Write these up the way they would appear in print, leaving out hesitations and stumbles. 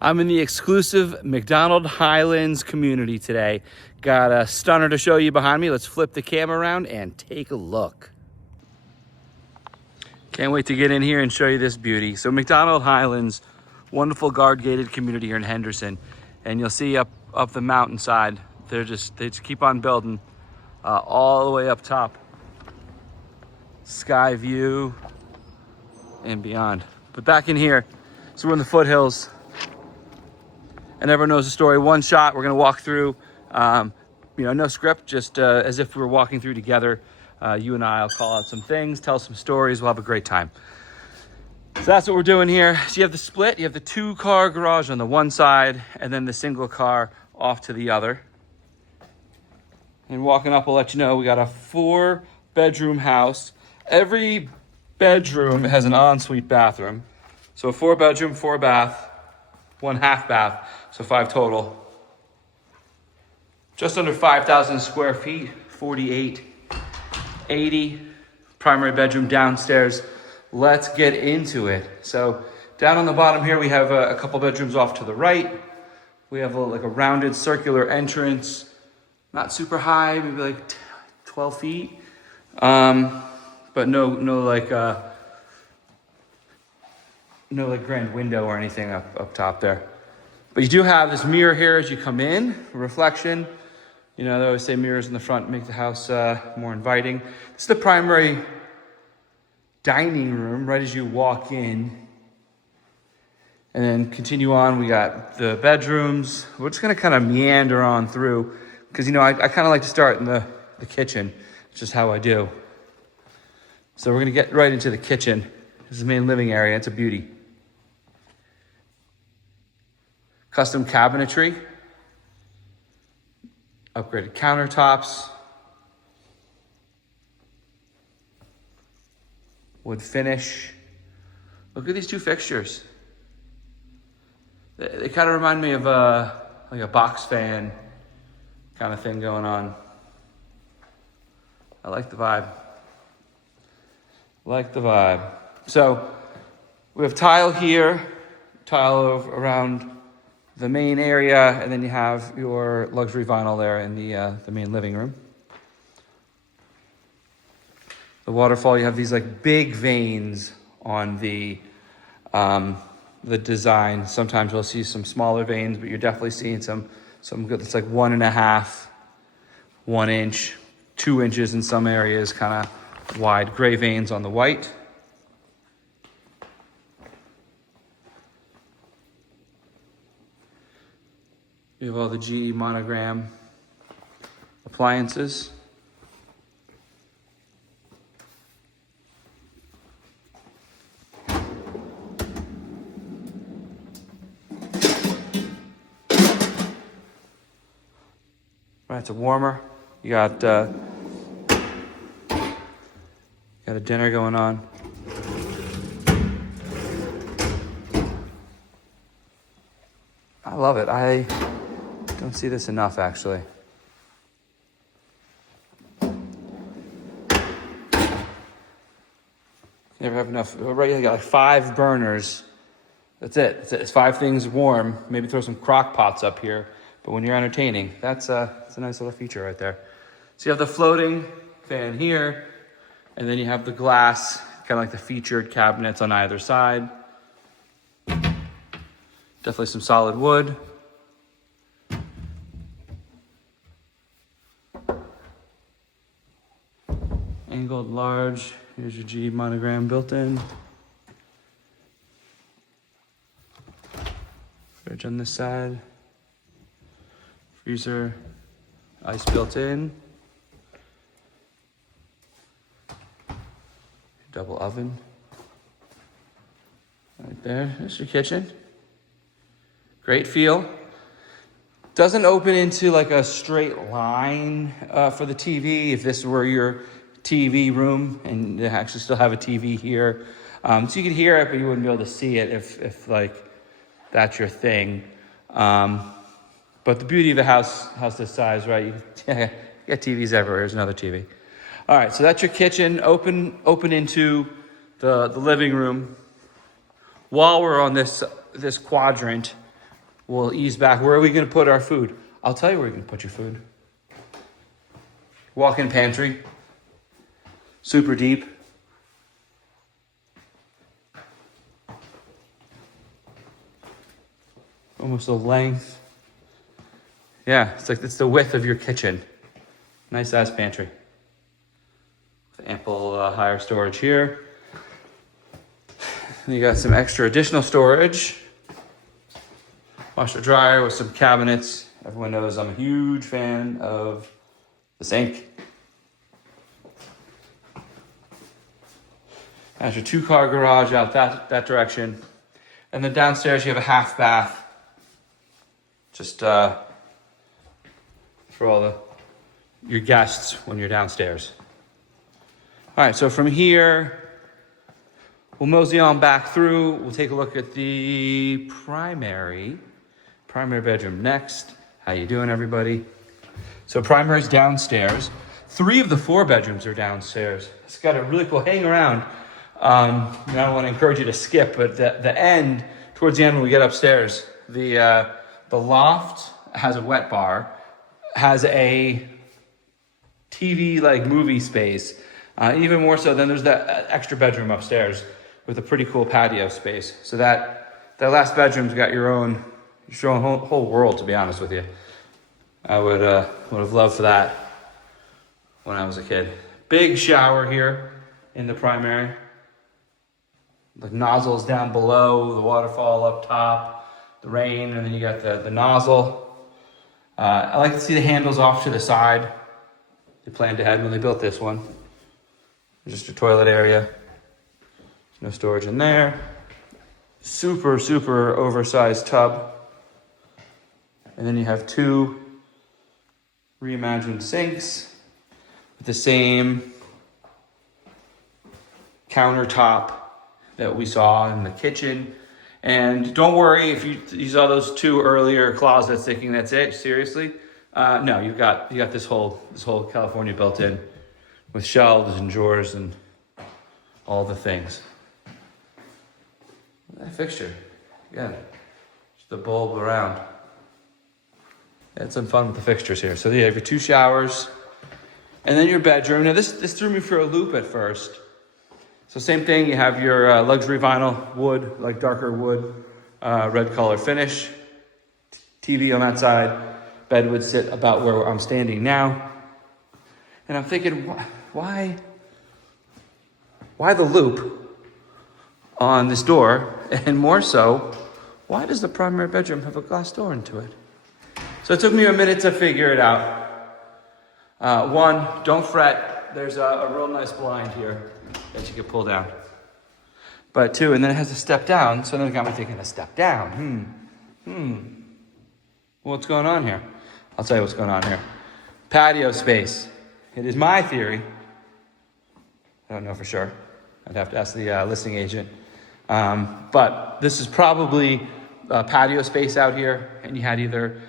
I'm in the exclusive MacDonald Highlands community today. Got a stunner to show you behind me. Let's flip the camera around and take a look. Can't wait to get in here and show you this beauty. So MacDonald Highlands, wonderful guard gated community here in Henderson. And you'll see up the mountainside, they just keep on building all the way up top. Sky view and beyond. But back in here, so we're in the foothills. And everyone knows the story. One shot, we're gonna walk through, no script, just as if we were walking through together. You and I'll call out some things, tell some stories, we'll have a great time. So that's what we're doing here. So you have the split, you have the 2-car garage on the one side, and then the single car off to the other. And walking up, I'll let you know, we got a 4-bedroom house. Every bedroom has an ensuite bathroom. So a 4-bedroom, 4-bath, 1 half bath, so 5 total. Just under 5,000 square feet, 4880. Primary bedroom downstairs. Let's get into it. So down on the bottom here, we have a couple bedrooms off to the right. We have like a rounded circular entrance, not super high, maybe like 12 feet. But no grand window or anything up top there. But you do have this mirror here as you come in, reflection. You know, they always say mirrors in the front make the house more inviting. This is the primary dining room right as you walk in. And then continue on, we got the bedrooms. We're just gonna kind of meander on through because, I kind of like to start in the kitchen. It's just how I do. So we're gonna get right into the kitchen. This is the main living area, it's a beauty. Custom cabinetry. Upgraded countertops. Wood finish. Look at these 2 fixtures. They kind of remind me of like a box fan kind of thing going on. I like the vibe. So we have tile here, tile around the main area, and then you have your luxury vinyl there in the main living room. The waterfall, you have these like big veins on the design. Sometimes you'll see some smaller veins, but you're definitely seeing some good. It's like 1.5, 1 inch, 2 inches in some areas, kind of wide gray veins on the white. You have all the GE Monogram appliances. Right, it's a warmer. You got a dinner going on. I love it. I don't see this enough, actually. Never have enough. Right, you got like 5 burners. That's it. It's 5 things warm. Maybe throw some crock pots up here. But when you're entertaining, that's a nice little feature right there. So you have the floating fan here, and then you have the glass, kind of like the featured cabinets on either side. Definitely some solid wood. Angled large. Here's your G Monogram built in. Fridge on this side. Freezer, ice built in. Double oven. Right there, there's your kitchen. Great feel. Doesn't open into like a straight line for the TV. If this were your TV room and you actually still have a TV here. So you could hear it, but you wouldn't be able to see it if like that's your thing. But the beauty of the house this size, right? You get TVs everywhere. Here's another TV. All right, so that's your kitchen. Open into the living room. While we're on this quadrant, We'll ease back. Where are we going to put our food? I'll tell you where you're going to put your food. Walk-in pantry. Super deep. Almost the length. Yeah, it's the width of your kitchen. Nice size pantry. Ample higher storage here. You got some extra additional storage. Washer dryer with some cabinets. Everyone knows I'm a huge fan of the sink. That's your 2-car garage out that direction. And then downstairs you have a half bath. Just for all your guests when you're downstairs. All right, so from here, we'll mosey on back through. We'll take a look at the primary bedroom next. How you doing, everybody? So primary's downstairs. 3 of the 4 bedrooms are downstairs. It's got a really cool hang around. I don't want to encourage you to skip, but the end, towards the end when we get upstairs, the loft has a wet bar, has a TV like movie space. Even more so, then there's that extra bedroom upstairs with a pretty cool patio space. So that last bedroom's got your own whole world, to be honest with you. I would have loved for that when I was a kid. Big shower here in the primary. The nozzle's down below, the waterfall up top, the rain, and then you got the nozzle. I like to see the handles off to the side. They planned ahead when they built this one. Just a toilet area. No storage in there. Super, super oversized tub. And then you have 2 reimagined sinks with the same countertop that we saw in the kitchen. And don't worry if you saw those 2 earlier closets thinking that's it. Seriously, no, you got this whole California built in with shelves and drawers and all the things. That fixture, again, just the bulb around. Had some fun with the fixtures here. So you have your 2 showers, and then your bedroom. Now this threw me for a loop at first. So same thing, you have your luxury vinyl wood, like darker wood, red color finish. TV on that side. Bed would sit about where I'm standing now. And I'm thinking, why the loop on this door? And more so, why does the primary bedroom have a glass door into it? So it took me a minute to figure it out. 1, don't fret. There's a real nice blind here that you can pull down. But 2, and then it has a step down. So then it got me thinking, a step down. What's going on here? I'll tell you what's going on here. Patio space. It is my theory. I don't know for sure. I'd have to ask the listing agent. But this is probably patio space out here. And you had either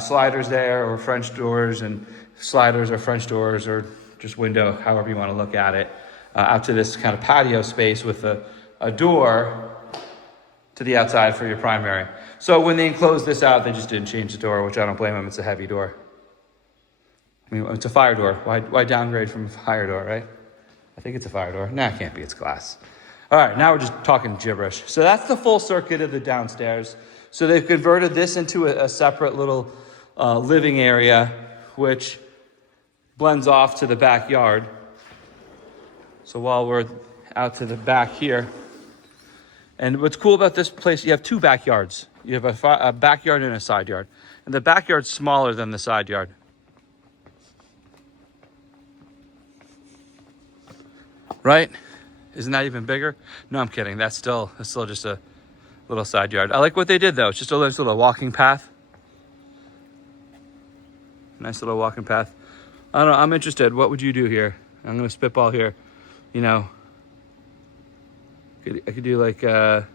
sliders there or French doors, and sliders or French doors or just window, however you want to look at it, out to this kind of patio space with a door to the outside for your primary. So when they enclosed this out, they just didn't change the door, which I don't blame them. It's a heavy door. I mean, it's a fire door. Why downgrade from a fire door, right? I think it's a fire door. Nah, it can't be. It's glass. All right, now we're just talking gibberish. So that's the full circuit of the downstairs. So they've converted this into a separate little living area, which blends off to the backyard. So while we're out to the back here, and what's cool about this place, you have 2 backyards. You have a backyard and a side yard. And the backyard's smaller than the side yard. Right? Isn't that even bigger? No, I'm kidding. That's still just a little side yard. I like what they did though. It's just a nice little walking path. Nice little walking path. I don't know. I'm interested. What would you do here? I'm going to spitball here. You know, I could do like a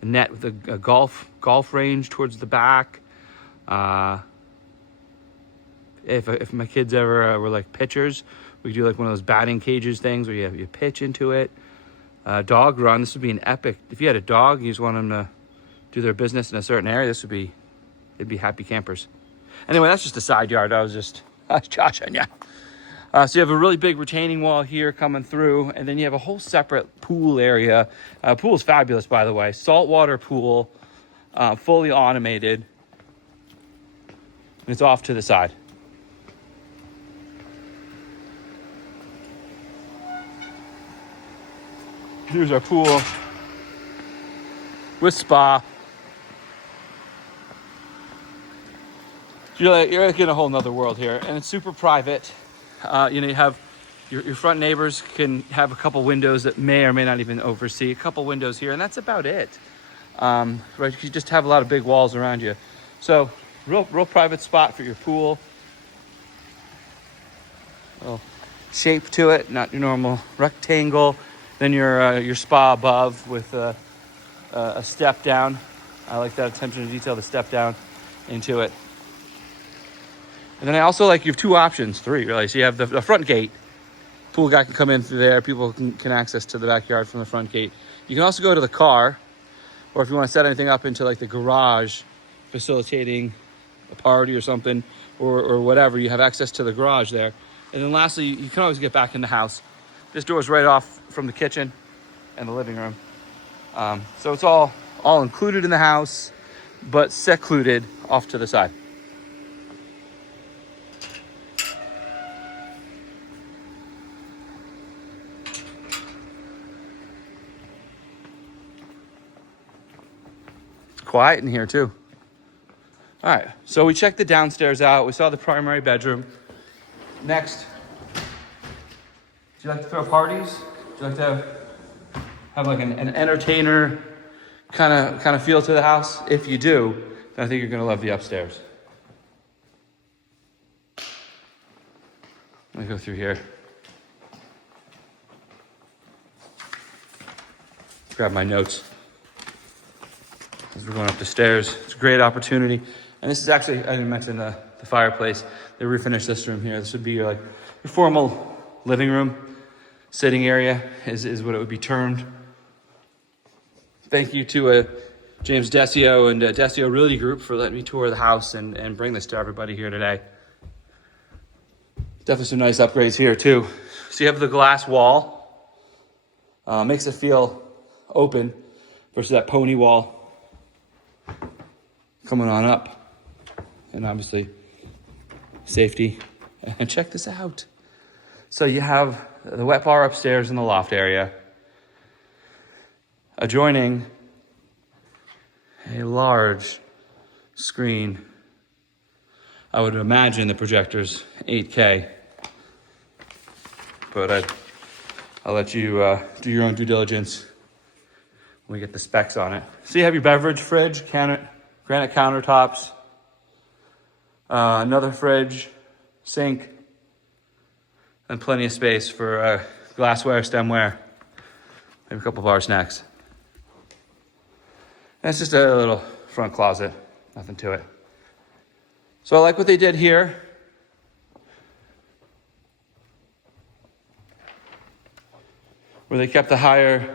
net with a golf range towards the back. If my kids ever were like pitchers, we could do like one of those batting cages things where you pitch into it. Dog run. This would be an epic. If you had a dog, you just want them to do their business in a certain area, they'd be happy campers. Anyway, that's just a side yard. I was joshing you. So you have a really big retaining wall here coming through, and then you have a whole separate pool area. Pool is fabulous, by the way. Saltwater pool, fully automated. It's off to the side. Here's our pool with spa. You're like in a whole nother world here, and it's super private. You have your front neighbors can have a couple windows that may or may not even oversee, a couple windows here, and that's about it. Right, you just have a lot of big walls around you. So real private spot for your pool. Little shape to it, not your normal rectangle. Then your spa above with a step down. I like that attention to detail, the step down into it. And then I also like you have two options, three really. So you have the front gate. Pool guy can come in through there. People can access to the backyard from the front gate. You can also go to the car, or if you want to set anything up into like the garage, facilitating a party or something, or whatever, you have access to the garage there. And then lastly, you can always get back in the house. This door is right off from the kitchen and the living room. So it's all included in the house, but secluded off to the side. Quiet in here too. All right, so we checked the downstairs out. We saw the primary bedroom. Next, do you like to throw parties? Do you like to have like an entertainer kind of feel to the house? If you do, then I think you're gonna love the upstairs. Let me go through here. Grab my notes as we're going up the stairs. It's a great opportunity. And this is actually, I didn't mention the fireplace. They refinished this room here. This would be your formal living room. Sitting area is what it would be termed. Thank you to James Desio and Desio Realty Group for letting me tour the house and bring this to everybody here today. Definitely some nice upgrades here too. So you have the glass wall. Makes it feel open versus that pony wall coming on up. And obviously safety. And check this out. So you have the wet bar upstairs in the loft area. Adjoining a large screen. I would imagine the projector's 8K. But I'll let you do your own due diligence when we get the specs on it. So you have your beverage fridge, granite countertops, another fridge, sink, and plenty of space for glassware, stemware, maybe a couple bar snacks. And it's just a little front closet, nothing to it. So I like what they did here. Where they kept the higher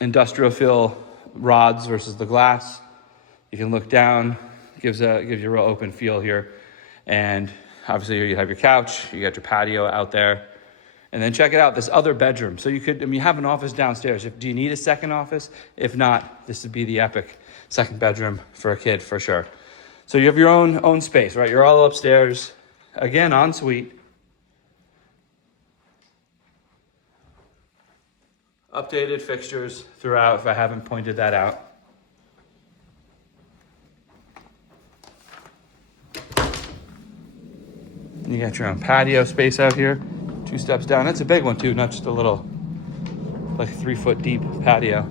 industrial feel rods versus the glass. You can look down, gives you a real open feel here. And obviously you have your couch, you got your patio out there. And then check it out, this other bedroom. So you have an office downstairs. Do you need a second office? If not, this would be the epic second bedroom for a kid for sure. So you have your own space, right? You're all upstairs. Again, ensuite. Updated fixtures throughout, if I haven't pointed that out. You got your own patio space out here. 2 steps down. That's a big one too, not just a little, 3 foot deep patio.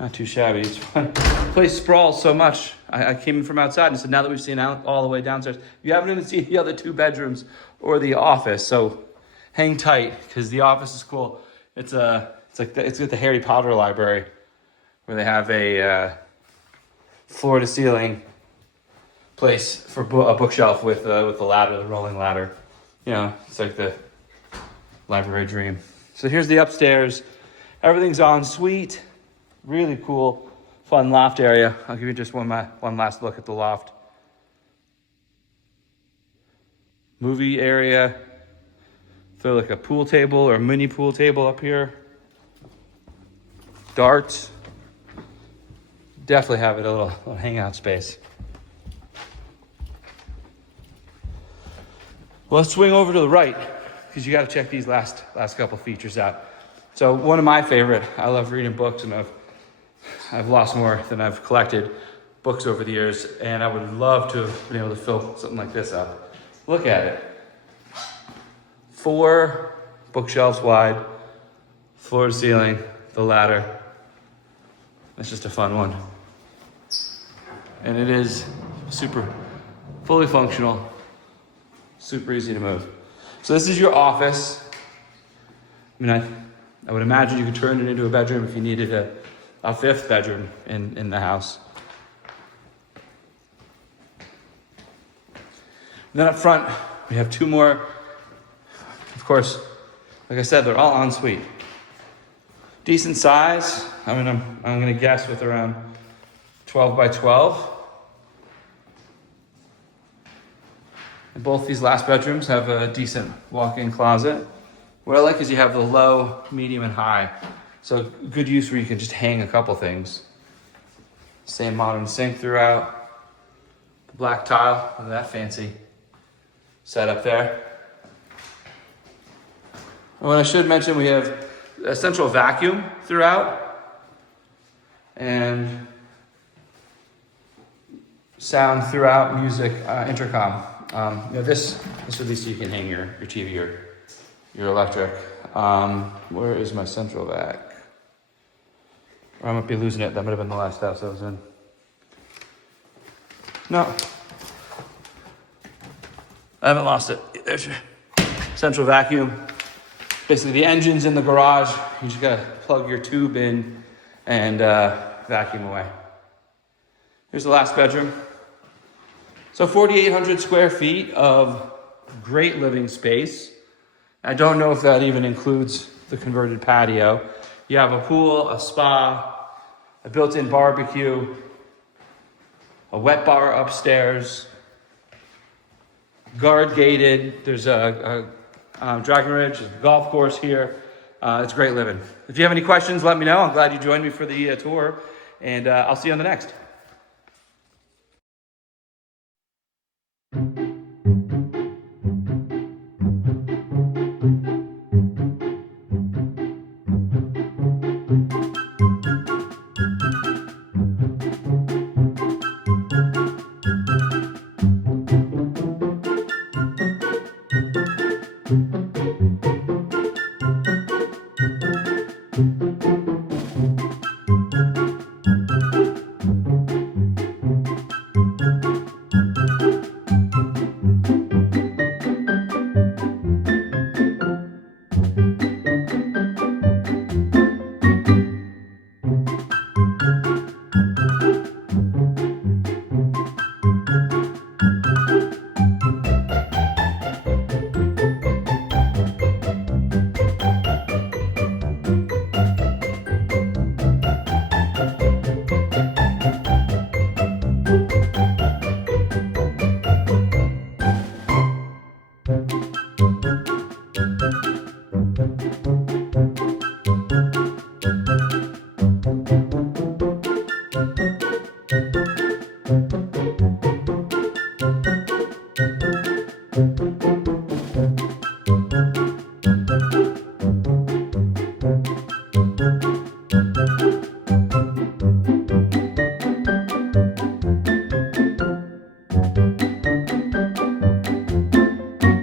Not too shabby. It's fun. The place sprawls so much. I came in from outside and said, now that we've seen out all the way downstairs, you haven't even seen the other 2 bedrooms or the office. So hang tight because the office is cool. It's like the Harry Potter library where they have a floor to ceiling place for a bookshelf with the ladder, the rolling ladder. You know, it's like the library dream. So here's the upstairs. Everything's en suite. Really cool, fun loft area. I'll give you just one last look at the loft. Movie area. Throw like a pool table or a mini pool table up here. Darts. Definitely have it a little hangout space. Well, let's swing over to the right because you got to check these last couple features out. So one of my favorite, I love reading books, and I've lost more than I've collected books over the years, and I would love to have been able to fill something like this up. Look at it. 4 bookshelves wide, floor to ceiling, the ladder. It's just a fun one. And it is super, fully functional, super easy to move. So this is your office. I mean, I would imagine you could turn it into a bedroom if you needed a 5th bedroom in the house. And then up front, we have 2 more. Of course, like I said, they're all en suite. Decent size. I mean, I'm going to guess with around 12 by 12. And both these last bedrooms have a decent walk-in closet. What I like is you have the low, medium, and high. So good use where you can just hang a couple things. Same modern sink throughout. The black tile, look at that fancy setup there. And what I should mention, we have a central vacuum throughout. And sound throughout, music, intercom. You know, this at least you can hang your TV or your electric. Where is my central vac? Or I might be losing it. That might have been the last house I was in. No. I haven't lost it. There's your central vacuum. Basically, the engine's in the garage. You just gotta plug your tube in and vacuum away. Here's the last bedroom. So 4,800 square feet of great living space. I don't know if that even includes the converted patio. You have a pool, a spa, a built-in barbecue, a wet bar upstairs, guard gated. There's a DragonRidge, a golf course here. It's great living. If you have any questions, let me know. I'm glad you joined me for the tour, and I'll see you on the next.